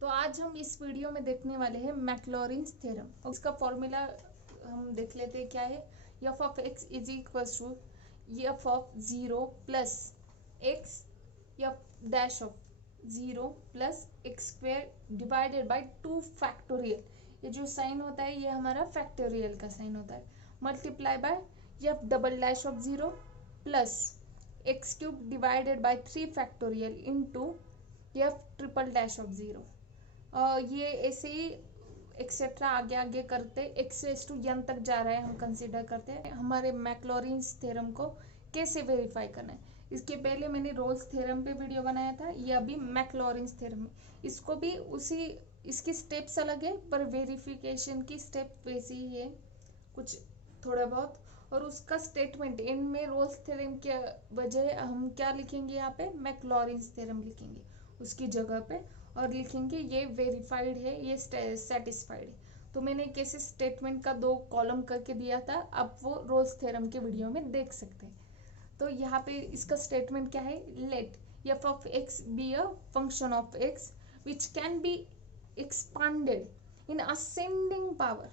तो आज हम इस वीडियो में देखने वाले हैं मैक्लॉरिन्स थ्योरम। इसका फॉर्मूला हम देख लेते हैं क्या है। F of x is equals to f of 0 plus x f dash of 0 plus x square divided by 2 factorial. ये जो साइन होता है ये हमारा फैक्टोरियल का साइन होता है, multiply by F double dash of 0 plus x cube divided by 3 factorial into F triple dash of 0। ये ऐसे ही एक्सेट्रा आगे आगे करते एक्स रेज टू एन तक जा रहा है। हम कंसीडर करते हैं हमारे मैक्लॉरिन्स थ्योरम को कैसे वेरीफाई करना है। इसके पहले मैंने रोल्स थ्योरम पे वीडियो बनाया था, ये अभी मैक्लॉरिन्स थ्योरम है। इसको भी उसी इसकी स्टेप्स अलग है पर वेरिफिकेशन की स्टेप वैसी ही है कुछ थोड़ा बहुत। और उसका स्टेटमेंट एंड में रोल्स थ्योरम के वजह हम क्या लिखेंगे, यहाँ पे मैक्लॉरिन्स थ्योरम लिखेंगे उसकी जगह पे, और लिखेंगे ये वेरीफाइड है, ये सेटिस्फाइड है। तो मैंने कैसे स्टेटमेंट का 2 कॉलम करके दिया था, अब वो रोल्स थ्योरम के वीडियो में देख सकते हैं। तो यहाँ पे इसका स्टेटमेंट क्या है, let f of x be a function of x which can be expanded in ascending power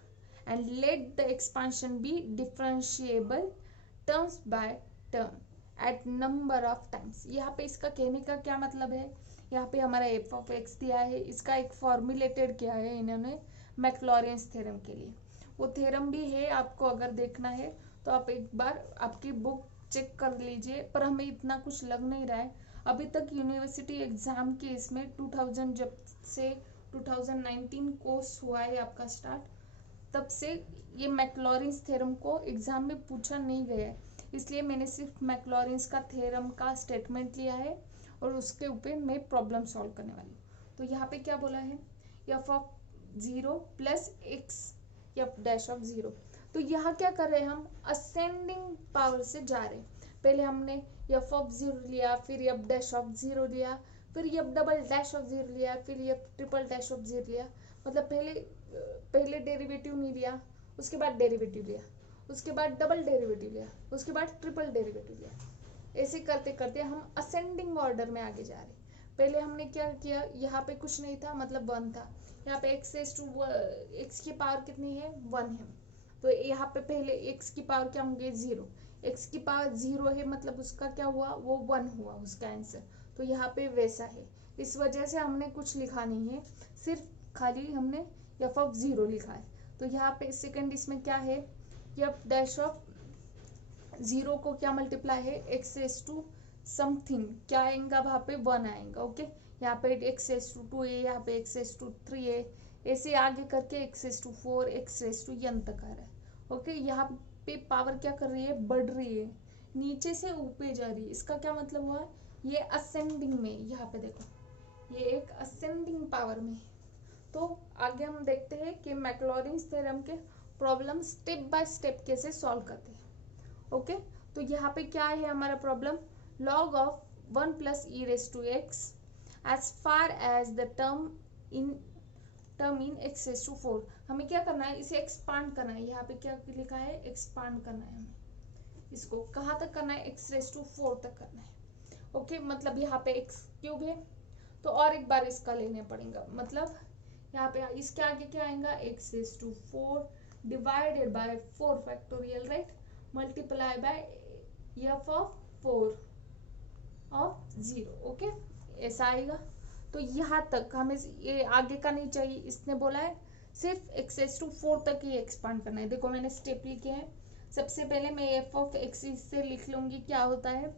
and let the expansion be differentiable terms by term at number of times. यहाँ पे इसका कहने का क्या मतलब है, यहाँ पे हमारा एफ ऑफ एक्स दिया है, इसका एक फॉर्मुलेटेड किया है इन्होंने मैक्लॉरिन्स थ्योरम के लिए। वो थ्योरम भी है, आपको अगर देखना है तो आप एक बार आपकी बुक चेक कर लीजिए, पर हमें इतना कुछ लग नहीं रहा है अभी तक। यूनिवर्सिटी एग्जाम के इसमें 2000 जब से 2019 कोर्स हुआ है आपका स्टार्ट, तब से ये मैक्लॉरिन्स थ्योरम को एग्जाम में पूछा नहीं गया है। इसलिए मैंने सिर्फ मैक्लॉरिन्स का थ्योरम का स्टेटमेंट लिया है और उसके ऊपर मैं प्रॉब्लम सॉल्व करने वाली हूँ। तो यहाँ पे क्या बोला है, f of 0 plus x f dash of 0। तो यहाँ क्या कर रहे हैं, हम असेंडिंग पावर से जा रहे हैं। पहले हमने एफ ऑफ 0 लिया, फिर एफ डैश ऑफ 0 लिया, फिर एफ डबल डैश ऑफ 0 लिया, फिर एफ ट्रिपल डैश ऑफ 0 लिया। मतलब पहले डेरिवेटिव नहीं लिया, उसके बाद डेरिवेटिव लिया, उसके बाद डबल डेरिवेटिव लिया, उसके बाद ट्रिपल डेरिवेटिव लिया। ऐसे करते करते हम असेंडिंग ऑर्डर में आगे जा रहे हैं। पहले हमने क्या किया, यहाँ पे कुछ नहीं था, मतलब 1 था। यहाँ पे एक्स की पावर कितनी है, 1 है। तो यहाँ पे पहले एक्स की पावर क्या होंगे, 0। एक्स की पावर 0 है, मतलब उसका क्या हुआ, वो 1 हुआ उसका आंसर। तो यहाँ पे वैसा है, इस वजह से हमने कुछ लिखा नहीं है, सिर्फ खाली हमने एफ ऑफ 0 लिखा है। तो यहाँ पे सेकंड इसमें क्या है, एफ डैश ऑफ 0 को क्या मल्टीप्लाई है, एक्स एस टू समथिंग क्या आएगा, वहाँ पे 1 आएगा। ओके, यहाँ पे एक्स एस टू 2 है, यहाँ पे एक्स एस टू 3 है, ऐसे आगे करके x s to 4 x s to n तक आ रहा है। ओके, यहाँ पे पावर क्या कर रही है, बढ़ रही है, नीचे से ऊपर जा रही है। इसका क्या मतलब हुआ, ये असेंडिंग में, यहाँ पे देखो ये एक असेंडिंग पावर में। तो आगे हम देखते हैं कि मैक्लॉरिन्स थ्योरम के प्रॉब्लम स्टेप बाय स्टेप कैसे सॉल्व करते हैं। ओके, तो यहाँ पे क्या है हमारा problem, log of 1 plus e raise to x as far as the term in x raise to 4। हमें क्या करना है, इसे एक्सपांड करना है। यहाँ पे क्या लिखा है, एक्सपांड करना है हमें। इसको कहाँ तक करना है, एक्स रेस टू 4 तक करना है। ओके, मतलब यहाँ पे एक्स क्यूब है, तो और एक बार इसका लेने पड़ेगा। मतलब यहाँ पे इसके आगे क्या आएगा, x raise to 4 divided by 4 factorial, right, multiply by f of 4 of 0। Okay, ऐसा आएगा। तो यहाँ तक हमें ये आगे का नहीं चाहिए, इसने बोला है सिर्फ एक्स एस टू 4 तक ही एक्सपांड करना है। देखो मैंने स्टेप लिखे हैं। सबसे पहले मैं एफ ऑफ एक्स से लिख लूंगी क्या होता है,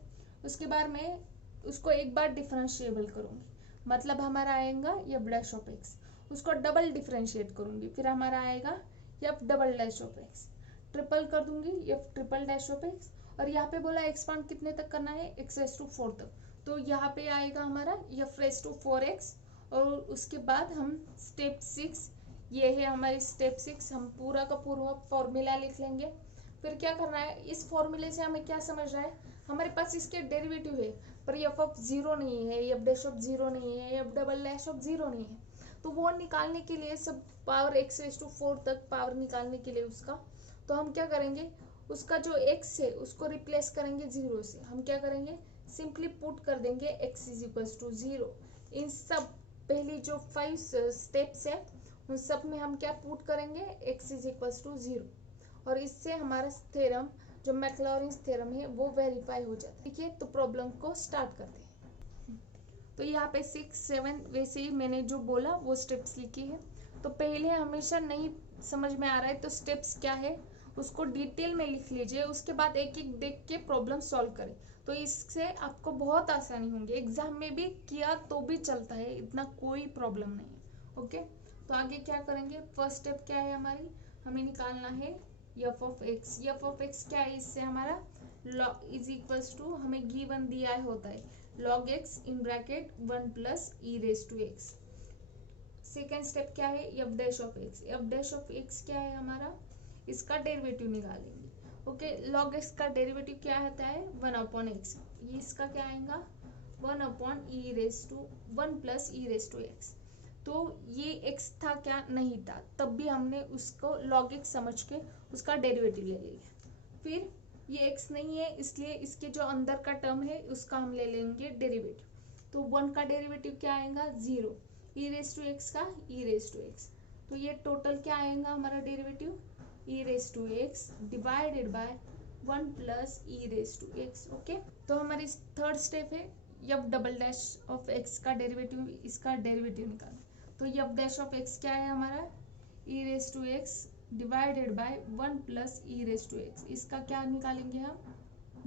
उसके बाद मैं उसको एक बार डिफरेंशिएबल करूंगी, मतलब हमारा आएगा एफ डैश ऑफ एक्स, उसको डबल डिफरेंशिएट करूंगी, फिर हमारा आएगा F double dash of x, triple कर दूंगी F triple dash of x. और यहाँ पे बोला एक्सपांड कितने तक करना है, एक्स रेस टू 4 तक। तो यहाँ पे आएगा हमारा एफ रेस टू 4x। और उसके बाद हम स्टेप 6, ये है हमारी स्टेप 6, हम पूरा का पूरा फॉर्मूला लिख लेंगे। फिर क्या करना है, इस फॉर्मूले से हमें क्या समझ रहा है, हमारे पास इसके डेरिवेटिव है पर एफ ऑफ 0 नहीं है, एफ डैश ऑफ 0 नहीं है, एफ डबल डैश ऑफ 0 नहीं है। तो वो निकालने के लिए सब पावर एक्स रेस टू 4 तक पावर निकालने के लिए उसका, तो हम क्या करेंगे, उसका जो x है उसको रिप्लेस करेंगे 0 से। हम क्या करेंगे, सिंपली पुट कर देंगे x इज इक्वल्स टू 0 इन सब पहली जो 5 स्टेप्स है उन सब में हम क्या पुट करेंगे, x इज इक्वल्स टू 0, और इससे हमारा थ्योरम जो मैक्लॉरिन्स थ्योरम है वो वेरीफाई हो जाता है। ठीक है, तो प्रॉब्लम को स्टार्ट करते हैं। तो यहाँ पे 6, 7 वैसे ही मैंने जो बोला वो स्टेप्स लिखी है। तो पहले हमेशा नहीं समझ में आ रहा है तो स्टेप्स क्या है उसको डिटेल में लिख लीजिए, उसके बाद एक एक देख के प्रॉब्लम सॉल्व करें, तो इससे आपको बहुत आसानी होंगी। एग्जाम में भी किया तो भी चलता है, इतना कोई प्रॉब्लम नहीं है। ओके, तो आगे क्या करेंगे, फर्स्ट स्टेप क्या है हमारी, हमें निकालना है f of x. F of x क्या है, इससे हमारा लॉग इज इक्वल्स टू हमें गिवन दिया है होता है log x in bracket 1 plus e raise to x. Second step क्या है, f dash of x. F dash of x क्या है हमारा, इसका डेरिवेटिव निकालेंगे। ओके, लॉग एक्स का डेरिवेटिव क्या होता है 1 अपॉन एक्स, ये इसका क्या आएगा 1 upon e raise to 1 plus e raise to x. तो ये एक्स था क्या, नहीं था, तब भी हमने उसको लॉग एक्स समझ के उसका डेरिवेटिव ले लिया। फिर ये एक्स नहीं है इसलिए इसके जो अंदर का टर्म है उसका हम ले लेंगे डेरिवेटिव। तो 1 का डेरिवेटिव क्या आएगा 0, ई रेज टू एक्स का ई रेज टू एक्स, तो ये टोटल क्या आएगा हमारा derivative e raise to x divided by 1 plus e raise to x. Okay, तो हमारी थर्ड स्टेप है f double dash of x का डेरिवेटिव, इसका डेरिवेटिव निकालना। तो एफ डैश ऑफ एक्स क्या है हमारा e raise to x divided by 1 plus e raise to x, इसका क्या निकालेंगे हम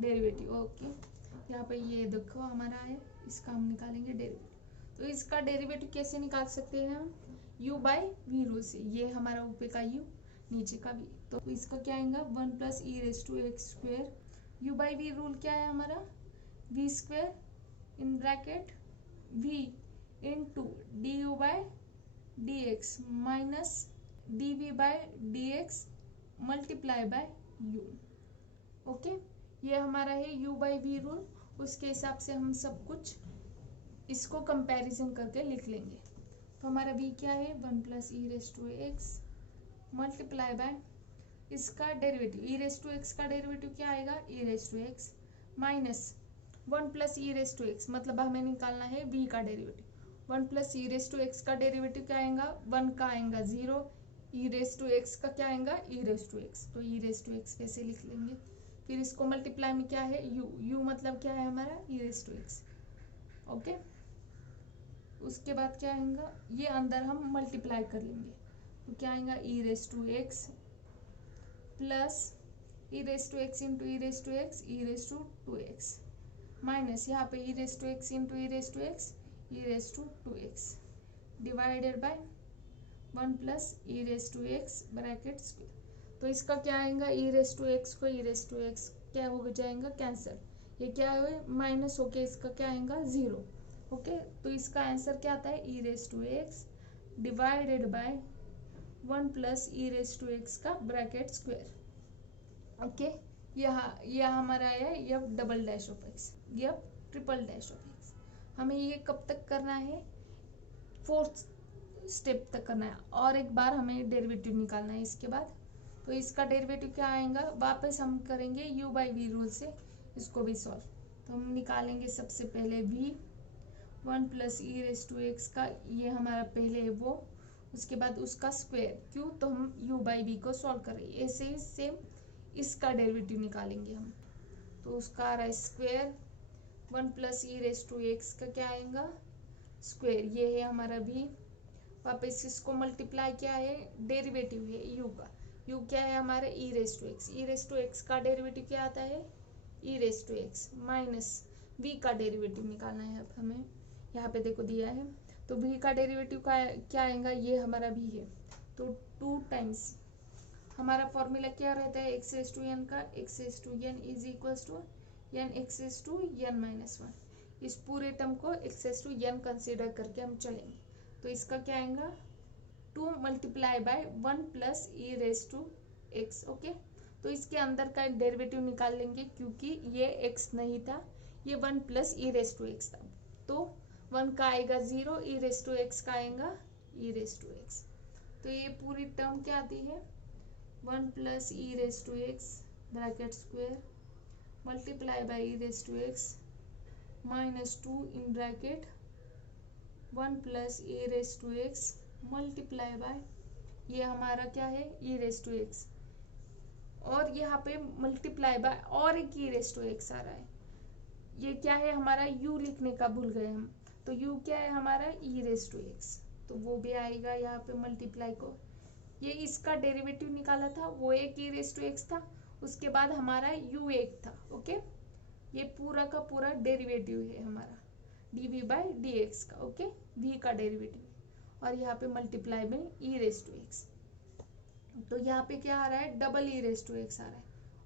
डेरिवेटिव। ओके, यहाँ पे ये देखो हमारा है, इसका हम निकालेंगे डेरिवेटिव। तो इसका डेरिवेटिव कैसे निकाल सकते हैं हम, u बाई वी रूल से, ये हमारा ऊपर का u नीचे का v, तो इसका क्या आएगा 1 plus e raise to x square. u by v rule क्या है हमारा v square in bracket v into d u by d x minus d v by d x multiply by u। Okay, ये हमारा है u by v rule, उसके हिसाब से हम सब कुछ इसको कंपैरिजन करके लिख लेंगे। तो हमारा v क्या है 1 plus e raise to x multiply by इसका derivative e raise to x का डेरिवेटिव क्या आएगा e raise to x minus 1 plus e raise to x, मतलब हमें निकालना है v का derivative. 1 plus e raise to x का डेरिवेटिव क्या आएगा 1 का आएगा 0, ई रेज टू एक्स का क्या आएगा ई रेज टू एक्स, तो ई रेज टू एक्स वैसे लिख लेंगे। फिर इसको मल्टीप्लाई में क्या है u मतलब क्या है हमारा e raise to x. Okay, उसके बाद क्या आएगा ये अंदर हम मल्टीप्लाई कर लेंगे, तो क्या आएगा e raise to x plus e raise to x into e raise to x e raise to 2x minus यहाँ पे e raise to x into e raise to x e raise to 2x divided by 1 plus e raise to x bracket square. तो इसका क्या आएगा e raise to x को ई raise to x क्या हो जाएगा कैंसिल, ये क्या है माइनस होके इसका क्या आएगा 0। ओके, तो इसका आंसर क्या आता है e raise to x divided by 1 plus e raise to x का ब्रैकेट स्क्वायर। ओके, यह हमारा है f double dash of x, f triple dash of x. हमें ये कब तक करना है फोर्थ स्टेप तक करना है, और एक बार हमें डेरिवेटिव निकालना है इसके बाद। तो इसका डेरिवेटिव क्या आएगा, वापस हम करेंगे u बाई वी रूल से इसको भी सॉल्व। तो हम निकालेंगे सबसे पहले v 1 plus e raise to x का, ये हमारा पहले है वो, उसके बाद उसका स्क्वायर, क्यों तो हम u बाई वी को सॉल्व कर रहे हैं। ऐसे ही सेम इसका डेरिवेटिव निकालेंगे हम, तो उसका आ रहा है square 1 plus e raise to x का क्या आएगा स्क्वायर, ये है हमारा v। वापस इसको मल्टीप्लाई क्या है डेरिवेटिव है u का, u क्या है हमारा e raise to x, e raise to x का डेरिवेटिव क्या आता है e raise to x minus v का डेरिवेटिव निकालना है अब हमें, यहाँ पे देखो दिया है। तो v का डेरिवेटिव का क्या आएगा ये हमारा v है, तो 2 टाइम्स हमारा फॉर्मूला क्या रहता है एक्स रेज टू एन का, x raise to n is equals to n x raise to n minus 1। इस पूरे टर्म को x raise to n consider करके हम चलेंगे। तो इसका क्या आएगा 2 multiply by 1 plus e raise to x. Okay, तो इसके अंदर का डेरिवेटिव निकाल लेंगे क्योंकि ये x नहीं था, ये 1 plus e raise to x था। तो 1 का आएगा 0, ई रेज टू एक्स का आएगा ई रेज टू एक्स। तो ये पूरी टर्म क्या आती है 1 plus e raise to x bracket square multiply by e raise to x minus 2 in bracket 1 plus e raise to x multiply by ये हमारा क्या है ई रेस टू एक्स, और यहाँ पे मल्टीप्लाई बाय और एक ई रेस टू एक्स आ रहा है। ये क्या है हमारा u लिखने का भूल गए हम, तो u क्या है हमारा ई रेस टू एक्स, तो वो भी आएगा यहाँ पे मल्टीप्लाई को। ये इसका डेरिवेटिव निकाला था, वो एक ई रेस टू एक्स था, उसके बाद हमारा u एक था। ओके, ये पूरा का पूरा डेरिवेटिव है हमारा dv बाई डी एक्स का। ओके, v का डेरिवेटिव, और यहाँ पे मल्टीप्लाई में ई रेस टू एक्स, तो यहाँ पे क्या आ रहा है double e raise to x आ रहा है,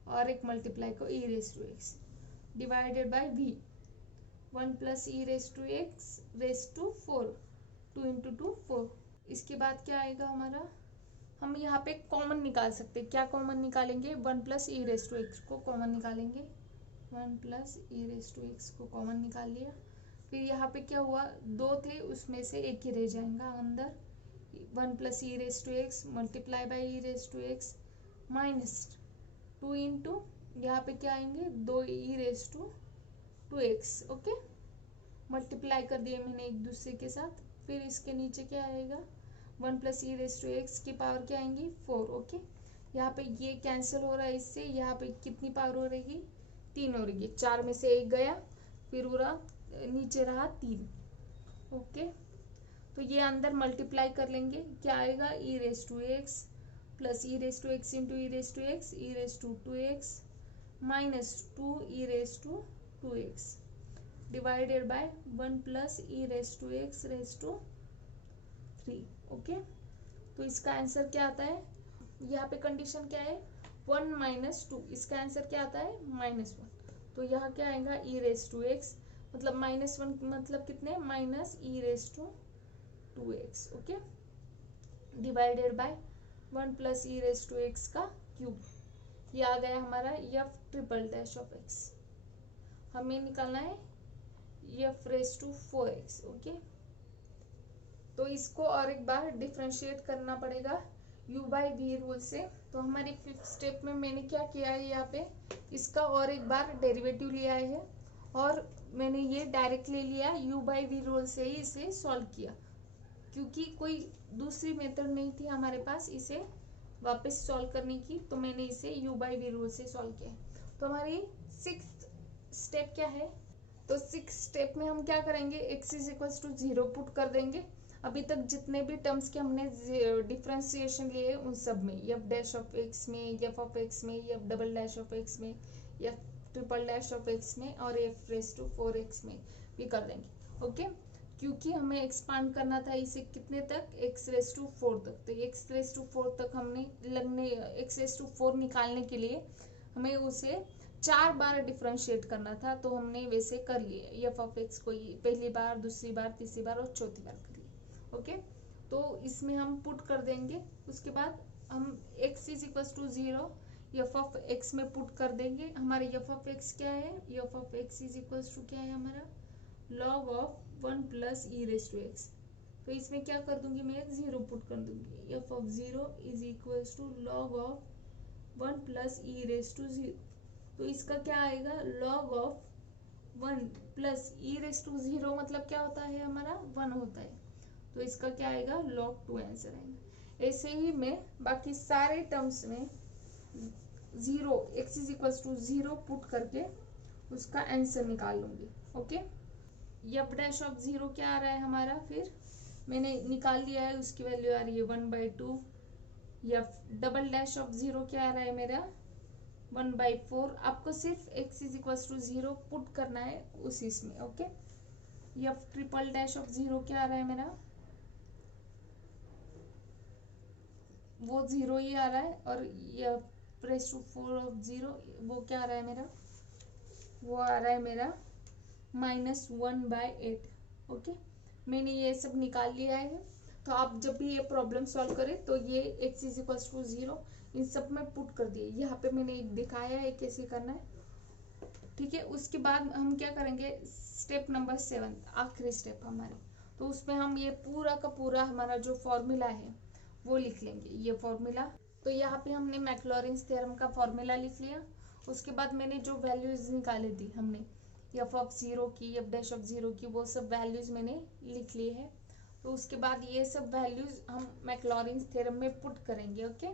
और एक मल्टीप्लाई को e raise to x divided by v 1 plus e raise to x raise to 4, 2 into 2 4। इसके बाद क्या आएगा हमारा, हम यहाँ पे कॉमन निकाल सकते हैं। क्या कॉमन निकालेंगे, 1 plus e raise to x को कॉमन निकालेंगे, 1 plus e raise to x को कॉमन निकाल लिया। फिर यहाँ पे क्या हुआ, दो थे उसमें से एक ही रह जाएगा अंदर, 1 plus e raise to x multiply by e raise to x minus 2 into यहाँ पे क्या आएंगे 2 e raise to x. Okay, multiply कर दिया मैंने एक दूसरे के साथ। फिर इसके नीचे क्या आएगा 1 plus e raise to x की पावर क्या आएंगी 4। ओके, यहाँ पे ये कैंसिल हो रहा है इससे, यहाँ पे कितनी पावर हो रहेगी 3 हो रही, 4 में से 1 गया, फिर पूरा नीचे रहा 3। ओके, तो ये अंदर मल्टीप्लाई कर लेंगे, क्या आएगा e raise to x plus e raise to x into e raise to x e raise to 2x minus 2 e raise to x divided by 1 plus e raise to x raise to 3। Okay, तो इसका answer क्या आता है, यहाँ पे condition क्या है 1 minus 2, इसका आंसर क्या आता है -1। तो यहाँ क्या आएगा ई रेस टू एक्स मतलब -1 मतलब कितने minus e raise to 2x। Okay, divided by 1 plus e raise to x का क्यूब, ये आ गया हमारा f triple dash of x। हमें निकालना है f raise to 4x। Okay, तो इसको और एक बार डिफरेंशिएट करना पड़ेगा u बाई v रूल से। तो हमारे 5th स्टेप में मैंने क्या किया है, यहाँ पे इसका और एक बार डेरिवेटिव लिया है, और मैंने ये डायरेक्ट ले लिया u बाई वी रूल से ही इसे सॉल्व किया, क्योंकि कोई दूसरी मेथड नहीं थी हमारे पास इसे वापस सॉल्व करने की, तो मैंने इसे u बाई वी रूल से सॉल्व किया। तो हमारी 6th स्टेप क्या है, तो 6th स्टेप में हम क्या करेंगे x is equals to 0 put कर देंगे। अभी तक जितने भी टर्म्स के हमने डिफ्रेंसिएशन लिए उन सब में f डैश ऑफ x में, f ऑफ x में, f double dash of x में, f triple dash of x में, और f रेस टू 4x में भी कर देंगे। ओके, क्योंकि हमें एक्सपांड करना था इसे कितने तक, x रेस टू 4 तक। तो x रेस टू 4 तक हमने x रेस टू 4 निकालने के लिए हमें उसे 4 बार डिफ्रेंशिएट करना था, तो हमने वैसे कर लिए f ऑफ x को पहली बार, दूसरी बार, तीसरी बार और चौथी बार कर लिए। ओके, तो इसमें हम पुट कर देंगे, उसके बाद हम x is equal to 0 f of x में पुट कर देंगे। हमारे f ऑफ x क्या है, f of x is equal to क्या है हमारा log of 1 plus e raise to x. तो इसमें क्या कर दूंगी मैं 0 पुट कर दूंगी, f of 0 is equal to log of 1 plus e raise to 0। तो इसका क्या आएगा log of 1 plus e raise to 0 मतलब क्या होता है हमारा 1 होता है, तो इसका क्या आएगा log 2 आंसर आएगा। ऐसे ही मैं बाकी सारे टर्म्स में 0 x is equal to 0 put करके उसका आंसर निकाल लूंगी। ओके, f डैश ऑफ 0 क्या आ रहा है हमारा, फिर मैंने निकाल लिया है, उसकी वैल्यू आ रही है 1/2। f डबल डैश ऑफ 0 क्या आ रहा है मेरा 1/4। आपको सिर्फ x is equal to 0 put करना है उस इसमें। Okay, f triple dash of 0 क्या आ रहा है मेरा, वो 0 ही आ रहा है, और f रेस टू 4 ऑफ 0 वो क्या आ रहा है मेरा, वो आ रहा है मेरा -1/8। ओके, मैंने ये सब निकाल लिया है। तो आप जब भी ये प्रॉब्लम सॉल्व करें तो ये x इज इक्वल टू 0 इन सब में पुट कर दिए। यहाँ पे मैंने एक दिखाया है कैसे करना है, ठीक है। उसके बाद हम क्या करेंगे, स्टेप नंबर 7 आखिरी स्टेप हमारे, तो उसमें हम ये पूरा का पूरा हमारा जो फॉर्मूला है वो लिख लेंगे, ये फॉर्मूला। तो यहाँ पे हमने मैक्लॉरिन्स थ्योरम का फॉर्मूला लिख लिया। उसके बाद मैंने जो वैल्यूज निकाली थी हमने एफ ऑफ ज़ीरो की, एफ डैश ऑफ ज़ीरो की, वो सब वैल्यूज़ मैंने लिख लिए हैं। तो उसके बाद ये सब वैल्यूज़ हम मैक्लॉरिन्स थ्योरम में पुट करेंगे। ओके,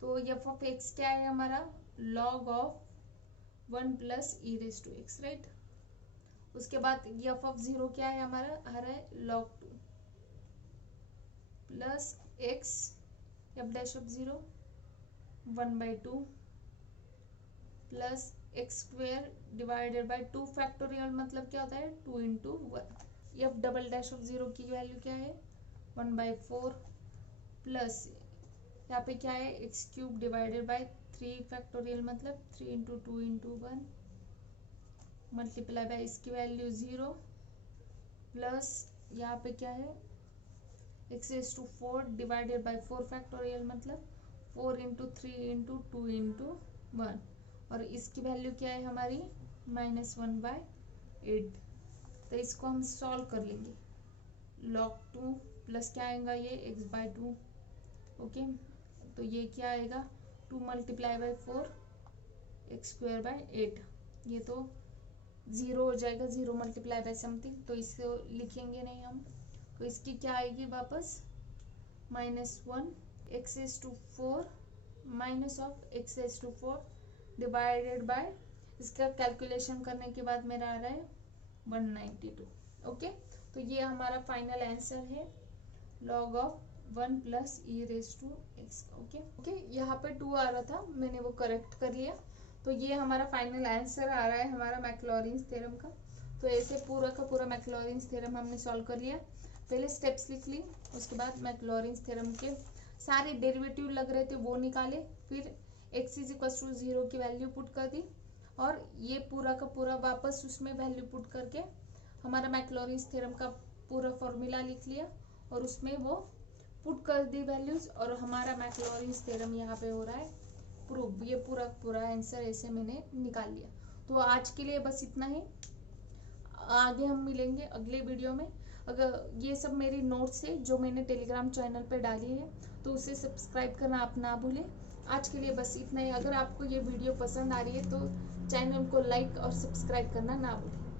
तो एफ ऑफ एक्स क्या है हमारा, log of 1 plus e raise to x, right. उसके बाद एफ ऑफ ज़ीरो क्या है हमारा, आ रहा है log 2 plus x f dash of zero 1/2 plus x square divided by 2 factorial, मतलब क्या होता है 2 into 1। F double dash of zero की वैल्यू क्या है 1/4 प्लस यहाँ पे क्या है x cube divided by 3 factorial, मतलब 3 इंटू 2 इंटू 1 मल्टीप्लाई बाय इसकी वैल्यू 0 प्लस यहाँ पे क्या है x raise to 4 divided by 4 factorial, मतलब 4 इंटू 3 इंटू 2 इंटू 1, और इसकी वैल्यू क्या है हमारी -1/8। तो इसको हम सॉल्व कर लेंगे। log 2 प्लस क्या आएगा ये x/2। ओके, तो ये क्या आएगा 2 मल्टीप्लाई बाय 4 x²/8। ये तो 0 हो जाएगा, 0 मल्टीप्लाई बाय समथिंग, तो इसको लिखेंगे नहीं हम। तो इसकी क्या आएगी वापस -1 x⁴ minus of x⁴ divided by, इसका कैलकुलेशन करने के बाद मेरा आ रहा है 192। ओके, तो ये हमारा फाइनल आंसर है log of 1 plus e raise to x. Okay, यहाँ पे 2 आ रहा था, मैंने वो करेक्ट कर लिया। तो ये हमारा फाइनल आंसर आ रहा है हमारा मैक्लॉरिन्स थ्योरम का। तो ऐसे पूरा का पूरा मैक्लॉरिन्स थ्योरम हमने सॉल्व कर लिया। पहले स्टेप्स लिख ली, उसके बाद मैक्लॉरिन्स थ्योरम के सारे डेरिवेटिव लग रहे थे वो निकाले, फिर x = 0 की वैल्यू पुट कर दी, और ये पूरा का पूरा वापस उसमें वैल्यू पुट करके हमारा मैक्लॉरिन्स थ्योरम का पूरा फॉर्मूला लिख लिया, और उसमें वो पुट कर दी वैल्यूज, और हमारा मैक्लॉरिन्स थ्योरम यहाँ पे हो रहा है प्रूव। ये पूरा आंसर ऐसे मैंने निकाल लिया। तो आज के लिए बस इतना ही, आगे हम मिलेंगे अगले वीडियो में। अगर ये सब मेरी नोट्स है जो मैंने टेलीग्राम चैनल पे डाली है, तो उसे सब्सक्राइब करना आप ना भूलें। आज के लिए बस इतना ही। अगर आपको ये वीडियो पसंद आ रही है तो चैनल को लाइक और सब्सक्राइब करना ना भूलें।